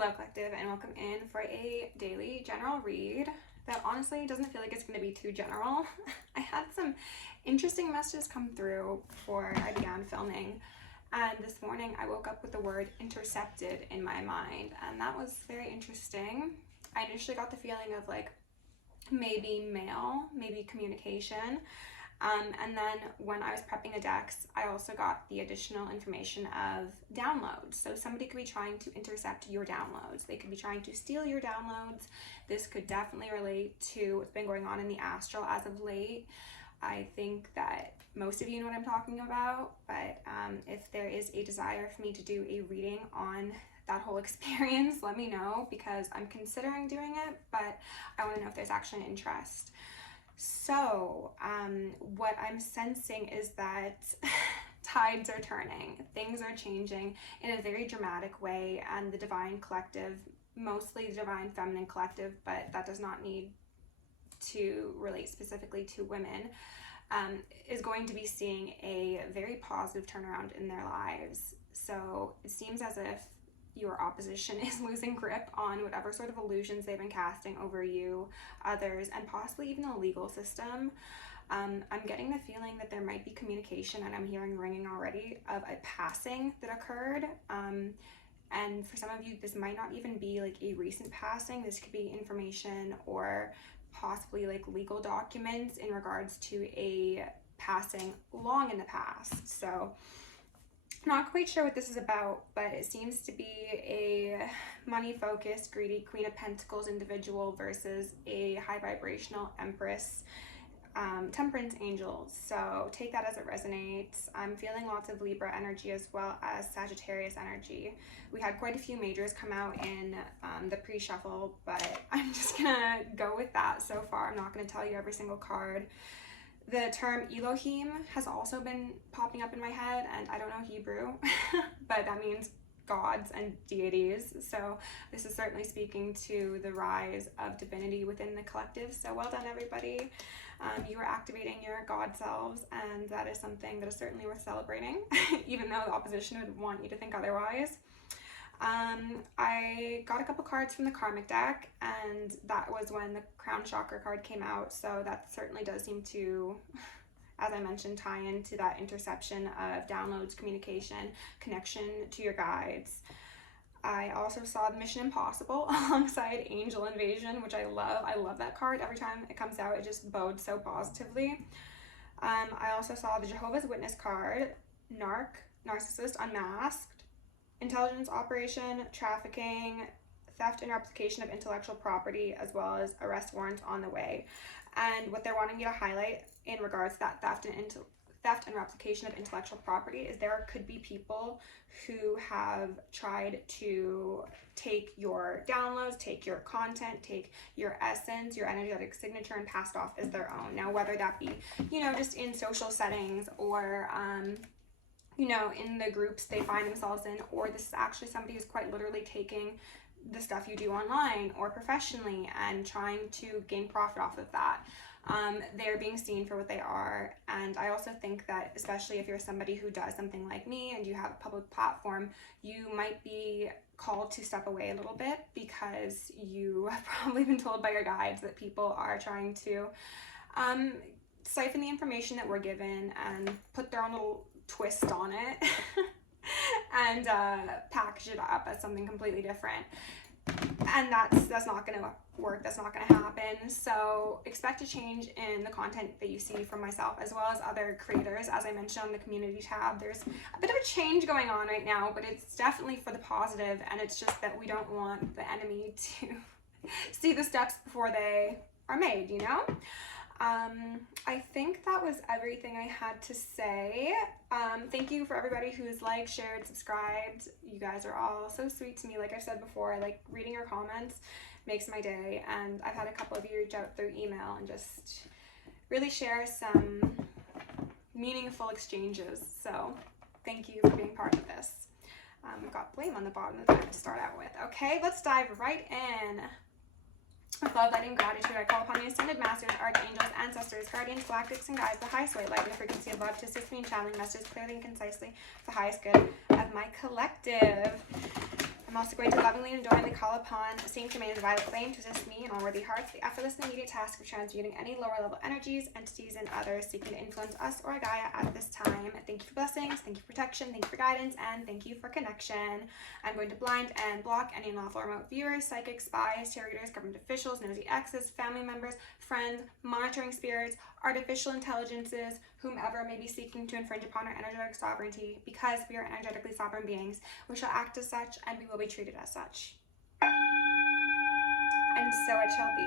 Hello Collective, and welcome in for a daily general read that honestly doesn't feel like it's going to be too general. I had some interesting messages come through before I began filming, and this morning I woke up with the word intercepted in my mind, and that was very interesting. I initially got the feeling of like maybe mail, maybe communication. And then when I was prepping the decks, I also got the additional information of downloads. So somebody could be trying to intercept your downloads. They could be trying to steal your downloads. This could definitely relate to what's been going on in the astral as of late. I think that most of you know what I'm talking about, but if there is a desire for me to do a reading on that whole experience, let me know, because I'm considering doing it, but I want to know if there's actually an interest. So what I'm sensing is that tides are turning, things are changing in a very dramatic way, and the divine collective, mostly the divine feminine collective, but that does not need to relate specifically to women, is going to be seeing a very positive turnaround in their lives. So it seems as if your opposition is losing grip on whatever sort of illusions they've been casting over you, others, and possibly even the legal system. I'm getting the feeling that there might be communication, and I'm hearing ringing already, of a passing that occurred. And for some of you, this might not even be like a recent passing. This could be information or possibly like legal documents in regards to a passing long in the past. So not quite sure what this is about, but it seems to be a money-focused, greedy Queen of Pentacles individual versus a high vibrational Empress, Temperance angel. So take that as it resonates. I'm feeling lots of Libra energy as well as Sagittarius energy. We had quite a few majors come out in the pre-shuffle, but I'm just gonna go with that so far. I'm not gonna tell you every single card. The term Elohim has also been popping up in my head, and I don't know Hebrew, but that means gods and deities. So this is certainly speaking to the rise of divinity within the collective. So well done, everybody. You are activating your God selves, and that is something that is certainly worth celebrating, even though the opposition would want you to think otherwise. I got a couple cards from the Karmic deck, and that was when the Crown Chakra card came out, so that certainly does seem to, as I mentioned, tie into that interception of downloads, communication, connection to your guides. I also saw the Mission Impossible alongside Angel Invasion, which I love. I love that card. Every time it comes out, it just bodes so positively. I also saw the Jehovah's Witness card, Narcissist Unmasked, Intelligence Operation, Trafficking, Theft and Replication of Intellectual Property, as well as Arrest Warrants on the way. And what they're wanting me to highlight in regards to that theft and replication of intellectual property is there could be people who have tried to take your downloads, take your content, take your essence, your energetic signature, and pass it off as their own. Now, whether that be, just in social settings or in the groups they find themselves in, or this is actually somebody who's quite literally taking the stuff you do online or professionally and trying to gain profit off of that. They're being seen for what they are. And I also think that, especially if you're somebody who does something like me and you have a public platform, you might be called to step away a little bit, because you have probably been told by your guides that people are trying to siphon the information that we're given and put their own little twist on it and package it up as something completely different, and that's not going to work. That's not going to happen. So expect a change in the content that you see from myself as well as other creators. As I mentioned on the community tab, there's a bit of a change going on right now, but it's definitely for the positive, and it's just that we don't want the enemy to see the steps before they are made, I think that was everything I had to say. Thank you for everybody who's liked, shared, subscribed. You guys are all so sweet to me. Like I said before, I like reading your comments, makes my day, and I've had a couple of you reach out through email and just really share some meaningful exchanges. So thank you for being part of this. We've got Blame on the bottom of the deck to start out with. Okay, let's dive right in. With love, light, and gratitude, I call upon the ascended masters, archangels, ancestors, guardians, galactics, and guides, the highest way, light, and frequency of love, to assist me in channeling messages clearly and concisely for the highest good of my collective. I'm also going to lovingly and adoringly call upon Saint Germain's violet flame to assist me and all worthy hearts the effortless and immediate task of transmuting any lower level energies, entities, and others seeking to influence us or Gaia at this time. Thank you for blessings, thank you for protection, thank you for guidance, and thank you for connection. I'm going to blind and block any unlawful remote viewers, psychics, spies, tarot readers, government officials, nosy exes, family members, friends, monitoring spirits, artificial intelligences, whomever may be seeking to infringe upon our energetic sovereignty. Because we are energetically sovereign beings, we shall act as such and we will be treated as such. And so it shall be.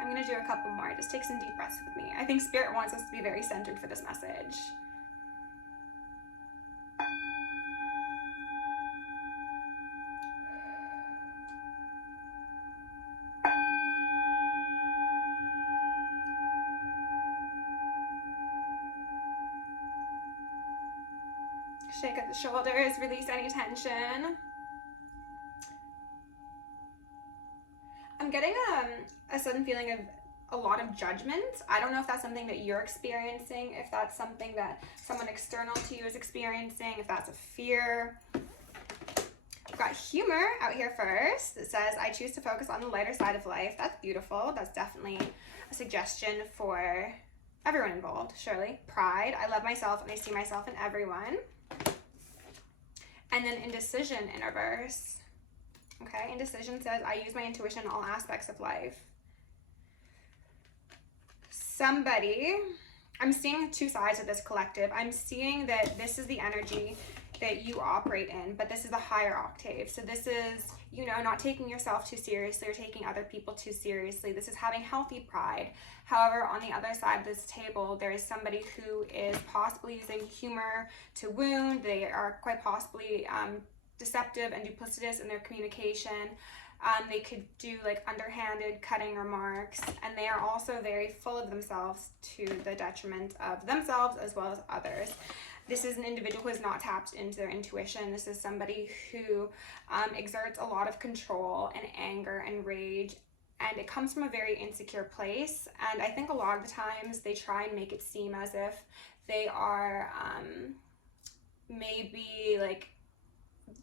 I'm going to do a couple more. Just take some deep breaths with me. I think Spirit wants us to be very centered for this message. Shake at the shoulders, release any tension. I'm getting a sudden feeling of a lot of judgment. I don't know if that's something that you're experiencing, if that's something that someone external to you is experiencing, if that's a fear. I've got humor out here first. It says, I choose to focus on the lighter side of life. That's beautiful. That's definitely a suggestion for everyone involved, surely. Pride. I love myself and I see myself in everyone. And then indecision in reverse. Okay, indecision says, I use my intuition in all aspects of life. Somebody, I'm seeing two sides of this collective. I'm seeing that this is the energy that you operate in, but this is the higher octave. So this is, you know, not taking yourself too seriously or taking other people too seriously. This is having healthy pride. However, on the other side of this table, there is somebody who is possibly using humor to wound. They are quite possibly deceptive and duplicitous in their communication. They could do like underhanded cutting remarks, and they are also very full of themselves to the detriment of themselves as well as others. This is an individual who has not tapped into their intuition. This is somebody who exerts a lot of control and anger and rage, and it comes from a very insecure place. And I think a lot of the times they try and make it seem as if they are maybe like,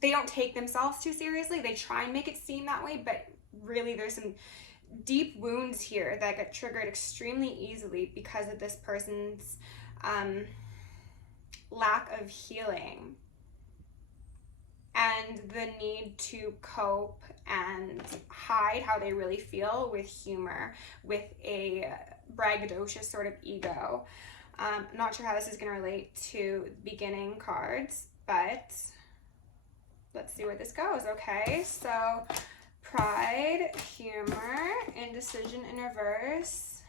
they don't take themselves too seriously. They try and make it seem that way, but really there's some deep wounds here that get triggered extremely easily because of this person's lack of healing and the need to cope and hide how they really feel with humor, with a braggadocious sort of ego. I'm not sure how this is going to relate to beginning cards, but let's see where this goes. Okay, so pride, humor, indecision in reverse.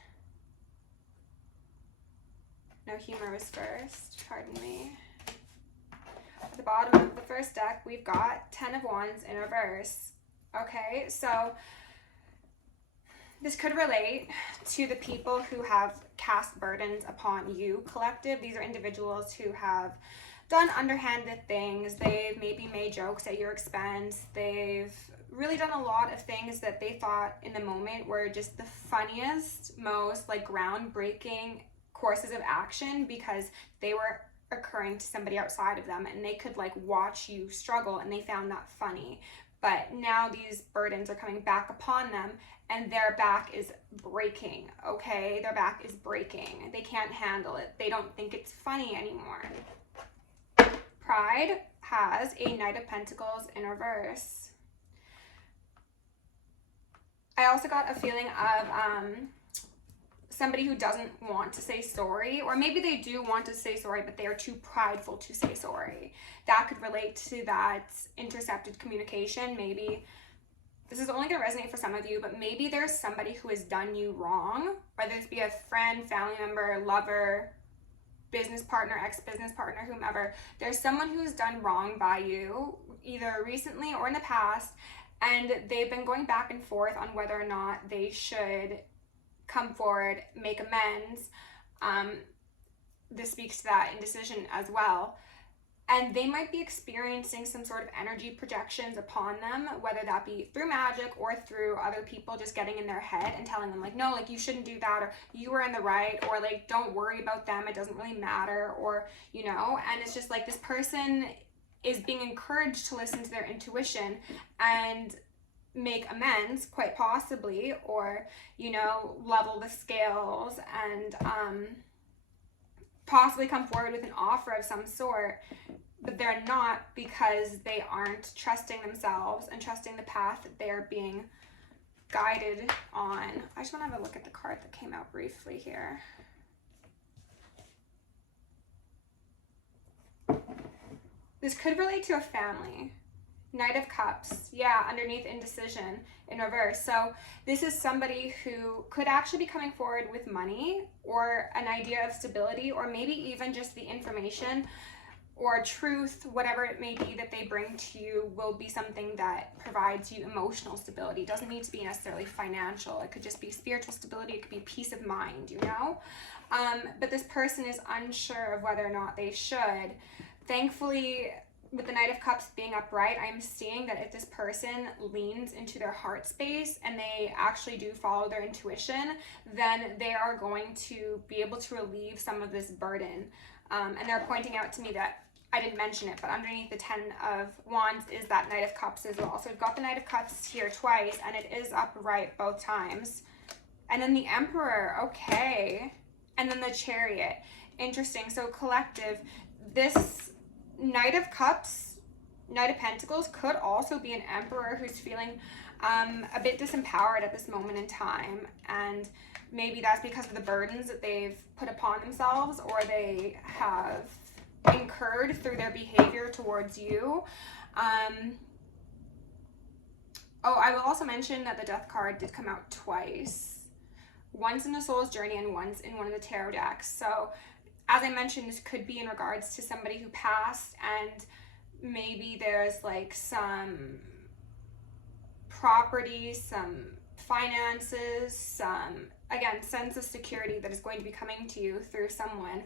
No, humor was first, pardon me. At the bottom of the first deck, we've got 10 of Wands in reverse. Okay, so this could relate to the people who have cast burdens upon you, collective. These are individuals who have done underhanded things. They've maybe made jokes at your expense. They've really done a lot of things that they thought in the moment were just the funniest, most like groundbreaking courses of action because they were occurring to somebody outside of them, and they could like watch you struggle and they found that funny. But now these burdens are coming back upon them and their back is breaking, okay? Their back is breaking. They can't handle it. They don't think it's funny anymore. Pride has a Knight of Pentacles in reverse. I also got a feeling of somebody who doesn't want to say sorry, or maybe they do want to say sorry, but they are too prideful to say sorry. That could relate to that intercepted communication. Maybe this is only going to resonate for some of you, but maybe there's somebody who has done you wrong, whether this be a friend, family member, lover, business partner, ex-business partner, whomever. There's someone who's done wrong by you, either recently or in the past, and they've been going back and forth on whether or not they should come forward, make amends. This speaks to that indecision as well. And they might be experiencing some sort of energy projections upon them, whether that be through magic or through other people just getting in their head and telling them like, no, like you shouldn't do that, or you were in the right, or like don't worry about them, it doesn't really matter, or you know. And it's just like this person is being encouraged to listen to their intuition and make amends, quite possibly, or, you know, level the scales and possibly come forward with an offer of some sort, but they're not, because they aren't trusting themselves and trusting the path that they're being guided on. I just want to have a look at the card that came out briefly here. This could relate to a family. Knight of Cups, yeah, underneath indecision in reverse. So this is somebody who could actually be coming forward with money or an idea of stability, or maybe even just the information or truth, whatever it may be that they bring to you will be something that provides you emotional stability. It doesn't need to be necessarily financial. It could just be spiritual stability. It could be peace of mind, you know? But this person is unsure of whether or not they should. Thankfully, with the Knight of Cups being upright, I'm seeing that if this person leans into their heart space and they actually do follow their intuition, then they are going to be able to relieve some of this burden. And they're pointing out to me that I didn't mention it, but underneath the 10 of Wands is that Knight of Cups as well. So we've got the Knight of Cups here twice, and it is upright both times. And then the Emperor, okay. And then the Chariot, interesting. So collective, this Knight of Cups, Knight of Pentacles could also be an Emperor who's feeling a bit disempowered at this moment in time. And maybe that's because of the burdens that they've put upon themselves or they have incurred through their behavior towards you. Oh, I will also mention that the Death card did come out twice. Once in the Soul's Journey and once in one of the tarot decks. So as I mentioned, this could be in regards to somebody who passed, and maybe there's like some property, some finances, some, again, sense of security that is going to be coming to you through someone,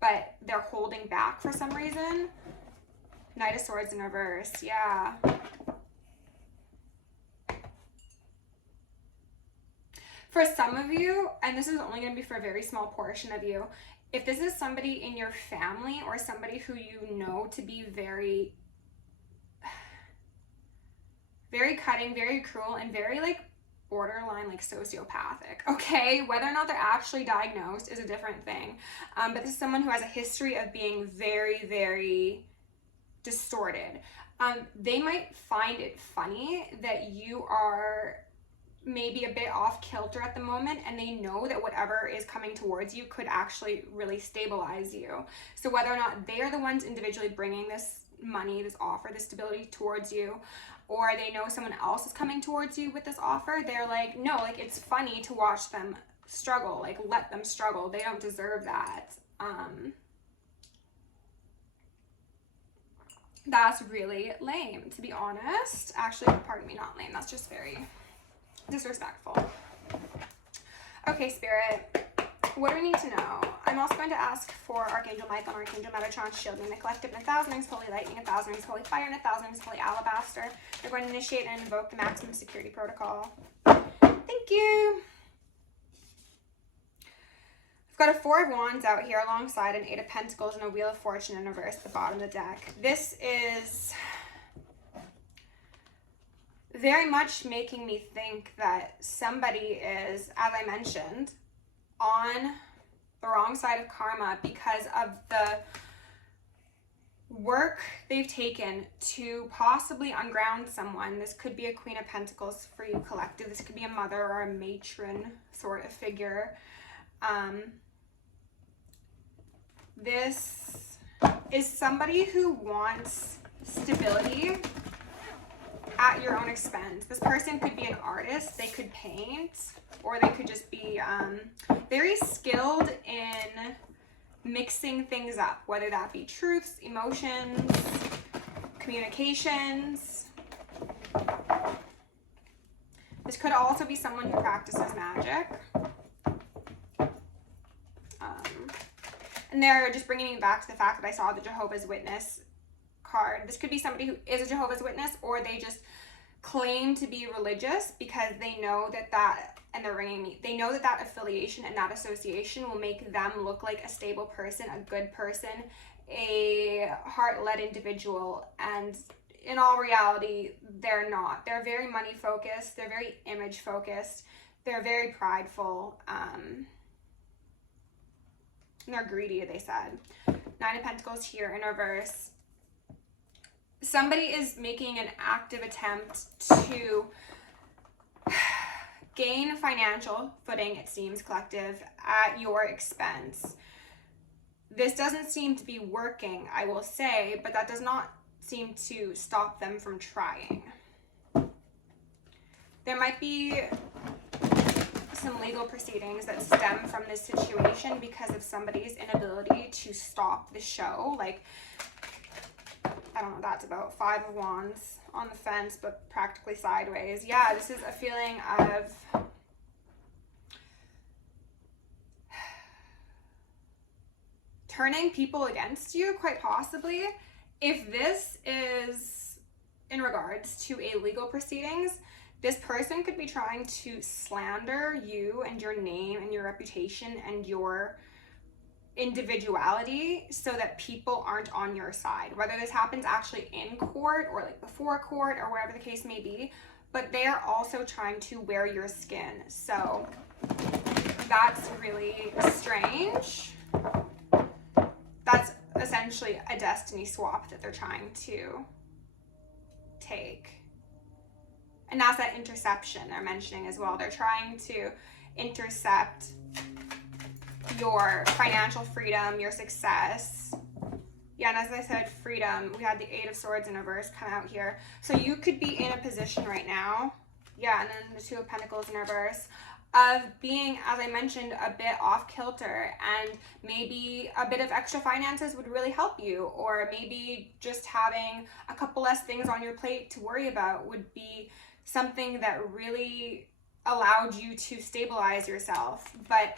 but they're holding back for some reason. Knight of Swords in reverse, yeah. For some of you, and this is only going to be for a very small portion of you, if this is somebody in your family or somebody who you know to be very, very cutting, very cruel, and very like borderline like sociopathic, okay? Whether or not they're actually diagnosed is a different thing. But this is someone who has a history of being very, very distorted. They might find it funny that you are maybe a bit off kilter at the moment, and they know that whatever is coming towards you could actually really stabilize you. So whether or not they are the ones individually bringing this money, this offer, this stability towards you, or they know someone else is coming towards you with this offer, they're like, no, like, it's funny to watch them struggle, like, let them struggle, they don't deserve that. That's really lame, to be honest. Actually, pardon me, not lame, that's just very disrespectful. Okay, Spirit, what do we need to know? I'm also going to ask for Archangel Michael and Archangel Metatron to shield me in the collective, and 1,000 rings holy lightning, 1,000 rings holy fire, and 1,000 rings holy alabaster. They're going to initiate and invoke the maximum security protocol. Thank you. I've got a 4 of Wands out here alongside an 8 of Pentacles and a Wheel of Fortune in reverse at the bottom of the deck. This is very much making me think that somebody is, as I mentioned, on the wrong side of karma because of the work they've taken to possibly unground someone. This could be a Queen of Pentacles for you collective. This could be a mother or a matron sort of figure. This is somebody who wants stability at your own expense. This person could be an artist, they could paint, or they could just be very skilled in mixing things up, whether that be truths, emotions, communications. This could also be someone who practices magic. And they're just bringing me back to the fact that I saw the Jehovah's Witness card. This could be somebody who is a Jehovah's Witness, or they just claim to be religious because they know that and they're ringing me, they know that affiliation and that association will make them look like a stable person, a good person, a heart-led individual, and in all reality, they're not. They're very money focused, they're very image focused, they're very prideful, and they're greedy, they said. Nine of Pentacles here in reverse. Somebody is making an active attempt to gain financial footing, it seems, collective, at your expense. This doesn't seem to be working, I will say, but that does not seem to stop them from trying. There might be some legal proceedings that stem from this situation because of somebody's inability to stop the show. Like, I don't know what that's about. Five of Wands on the fence, but practically sideways. Yeah, this is a feeling of turning people against you, quite possibly. If this is in regards to a legal proceedings, this person could be trying to slander you and your name and your reputation and your individuality so that people aren't on your side. Whether this happens actually in court or like before court or whatever the case may be, but they are also trying to wear your skin. So that's really strange. That's essentially a destiny swap that they're trying to take. And that's that interception they're mentioning as well. They're trying to intercept your financial freedom, your success. Yeah, and as I said, freedom. We had the Eight of Swords in reverse come out here. So you could be in a position right now. Yeah, and then the Two of Pentacles in reverse, of being, as I mentioned, a bit off kilter, and maybe a bit of extra finances would really help you, or maybe just having a couple less things on your plate to worry about would be something that really allowed you to stabilize yourself. But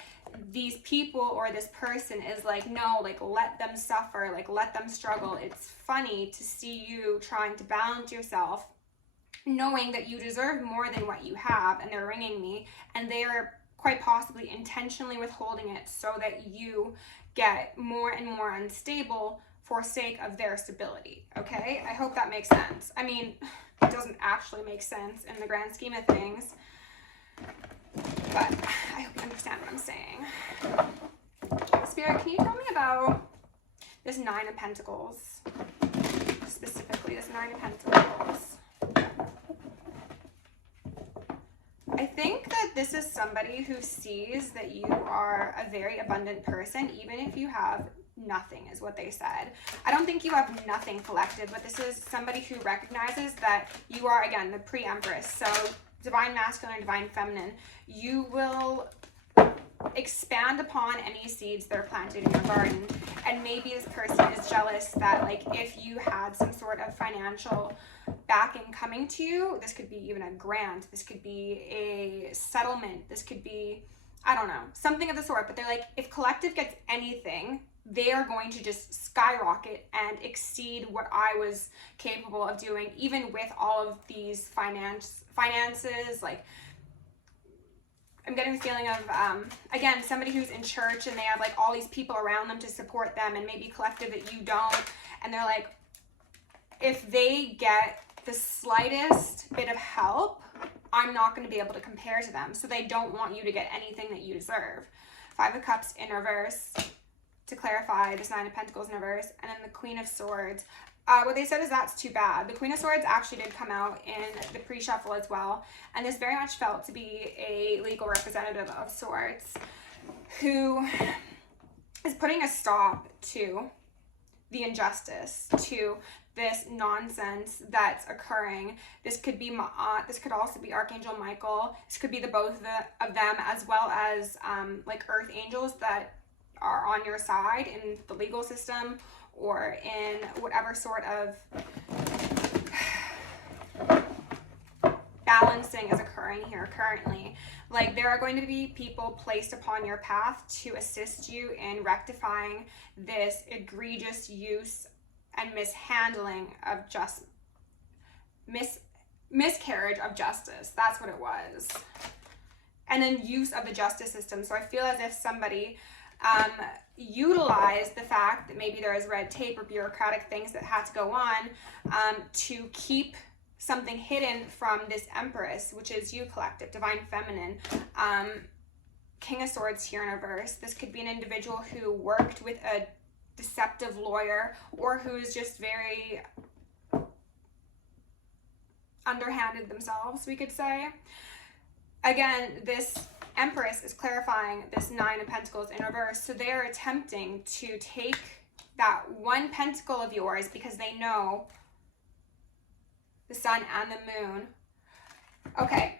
these people or this person is like, no, like, let them suffer, like, let them struggle. It's funny to see you trying to balance yourself, knowing that you deserve more than what you have, and they're ringing me, and they are quite possibly intentionally withholding it so that you get more and more unstable for sake of their stability. Okay, I hope that makes sense. I mean, it doesn't actually make sense in the grand scheme of things, but I hope you understand what I'm saying. Spirit, can you tell me about this Nine of Pentacles, specifically this Nine of Pentacles? I think that this is somebody who sees that you are a very abundant person, even if you have nothing, is what they said. I don't think you have nothing collective, but this is somebody who recognizes that you are, again, the pre-empress. So divine masculine and divine feminine. You will expand upon any seeds that are planted in your garden. And maybe this person is jealous that, like, if you had some sort of financial backing coming to you, this could be even a grant, this could be a settlement, this could be, I don't know, something of the sort. But they're like, if collective gets anything, they are going to just skyrocket and exceed what I was capable of doing, even with all of these finances. Like, I'm getting the feeling of, again, somebody who's in church and they have like all these people around them to support them, and maybe collective that you don't. And they're like, if they get the slightest bit of help, I'm not going to be able to compare to them. So they don't want you to get anything that you deserve. Five of Cups in reverse, to clarify, this Nine of Pentacles in reverse, and then the Queen of Swords. What they said is that's too bad. The Queen of Swords actually did come out in the pre-shuffle as well, and this very much felt to be a legal representative of sorts who is putting a stop to the injustice, to this nonsense that's occurring. This could be this could also be Archangel Michael. This could be the both of them, as well as like earth angels that are on your side in the legal system or in whatever sort of balancing is occurring here currently. Like, there are going to be people placed upon your path to assist you in rectifying this egregious use and mishandling of miscarriage of justice. That's what it was. And then use of the justice system. So I feel as if somebody utilize the fact that maybe there is red tape or bureaucratic things that had to go on to keep something hidden from this Empress, which is you, collective, divine feminine. King of Swords here in reverse. This could be an individual who worked with a deceptive lawyer, or who's just very underhanded themselves, we could say. Again, this Empress is clarifying this Nine of Pentacles in reverse. So they're attempting to take that one pentacle of yours because they know the sun and the moon. Okay.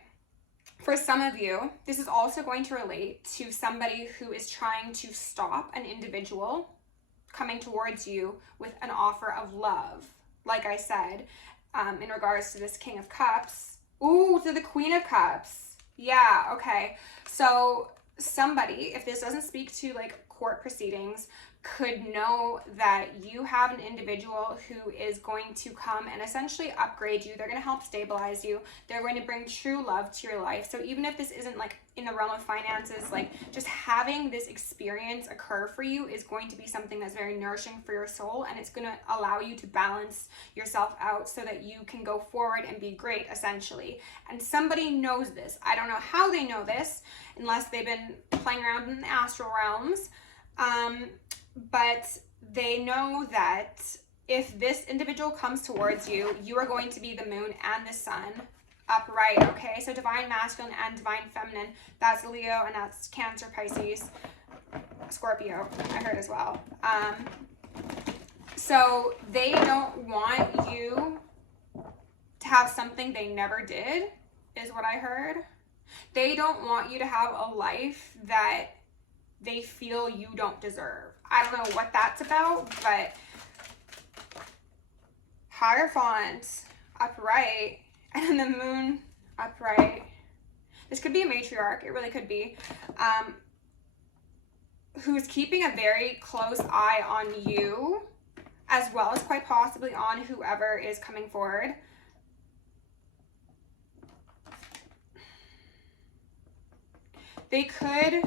For some of you, this is also going to relate to somebody who is trying to stop an individual coming towards you with an offer of love. Like I said, in regards to this King of Cups. Ooh, to the Queen of Cups. Yeah, okay. So somebody, if this doesn't speak to like court proceedings, could know that you have an individual who is going to come and essentially upgrade you. They're going to help stabilize you. They're going to bring true love to your life. So even if this isn't like in the realm of finances, like just having this experience occur for you is going to be something that's very nourishing for your soul, and it's going to allow you to balance yourself out so that you can go forward and be great, essentially. And somebody knows this. I don't know how they know this unless they've been playing around in the astral realms. But they know that if this individual comes towards you, you are going to be the moon and the sun upright, okay? So divine masculine and divine feminine, that's Leo, and that's Cancer, Pisces, Scorpio, I heard as well. So they don't want you to have something they never did, is what I heard. They don't want you to have a life that they feel you don't deserve. I don't know what that's about, but Hierophant upright, and then the moon upright. This could be a matriarch, it really could be, who's keeping a very close eye on you, as well as quite possibly on whoever is coming forward. They could...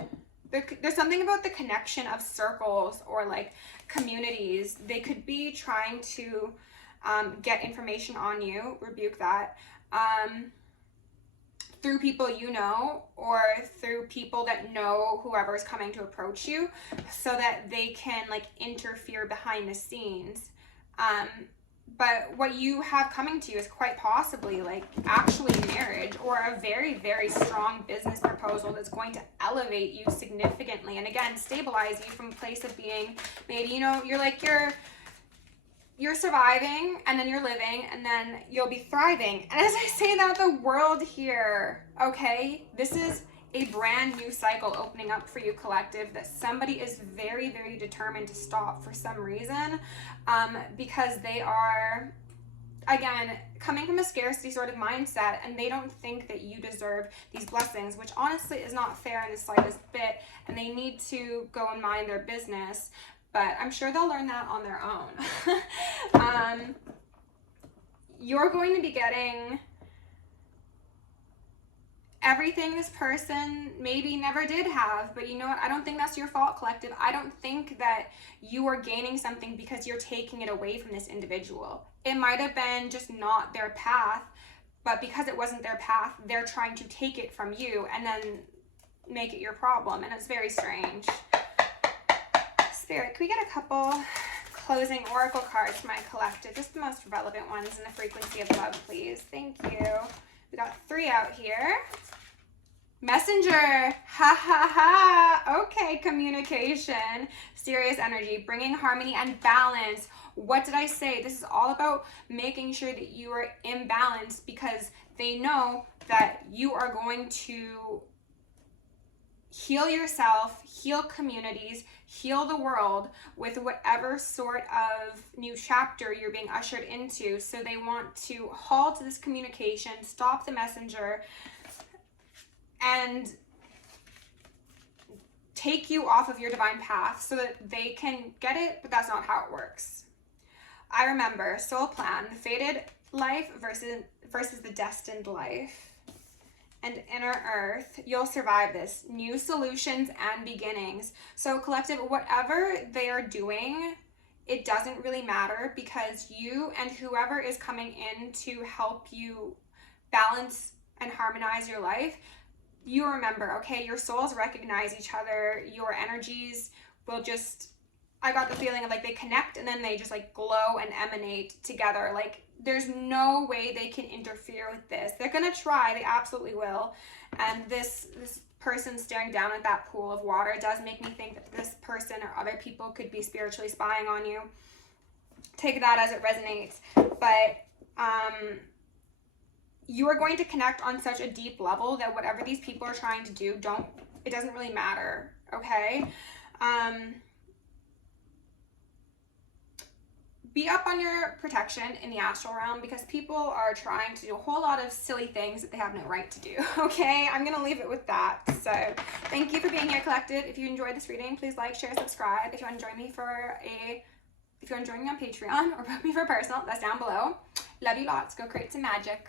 There's something about the connection of circles or like communities. They could be trying to get information on you, rebuke that, through people you know, or through people that know whoever's coming to approach you, so that they can like interfere behind the scenes. But what you have coming to you is quite possibly like actually marriage, or a very, very strong business proposal that's going to elevate you significantly. And again, stabilize you from a place of being maybe, you know, you're surviving, and then you're living, and then you'll be thriving. And as I say that, the world here, okay, this is a brand new cycle opening up for you, collective, that somebody is very, very determined to stop for some reason, because they are, again, coming from a scarcity sort of mindset, and they don't think that you deserve these blessings, which honestly is not fair in the slightest bit, and they need to go and mind their business. But I'm sure they'll learn that on their own. You're going to be getting everything this person maybe never did have. But you know what? I don't think that's your fault, collective. I don't think that you are gaining something because you're taking it away from this individual. It might have been just not their path, but because it wasn't their path, they're trying to take it from you and then make it your problem. And it's very strange. Spirit, can we get a couple closing oracle cards for my collective? Just the most relevant ones in the frequency of love, please. Thank you. We got 3 out here. Messenger. Ha ha ha. Okay, communication. Serious energy. Bringing harmony and balance. What did I say? This is all about making sure that you are in balance, because they know that you are going to heal yourself, heal communities, heal the world with whatever sort of new chapter you're being ushered into. So they want to halt this communication, stop the messenger, and take you off of your divine path so that they can get it, but that's not how it works. I remember soul plan, the fated life versus the destined life. and inner earth, you'll survive this. New solutions and beginnings. So collective, whatever they are doing, it doesn't really matter, because you and whoever is coming in to help you balance and harmonize your life, you remember, okay, your souls recognize each other, your energies will just, I got the feeling of like they connect and then they just like glow and emanate together. Like there's no way they can interfere with this. They're gonna try, they absolutely will. And this person staring down at that pool of water does make me think that this person or other people could be spiritually spying on you. Take that as it resonates. But you are going to connect on such a deep level that whatever these people are trying to do, it doesn't really matter, okay? Be up on your protection in the astral realm, because people are trying to do a whole lot of silly things that they have no right to do, okay? I'm going to leave it with that. So thank you for being here, Collective. If you enjoyed this reading, please like, share, subscribe. If you want to join me if you want to join me on Patreon or book me for personal, that's down below. Love you lots. Go create some magic.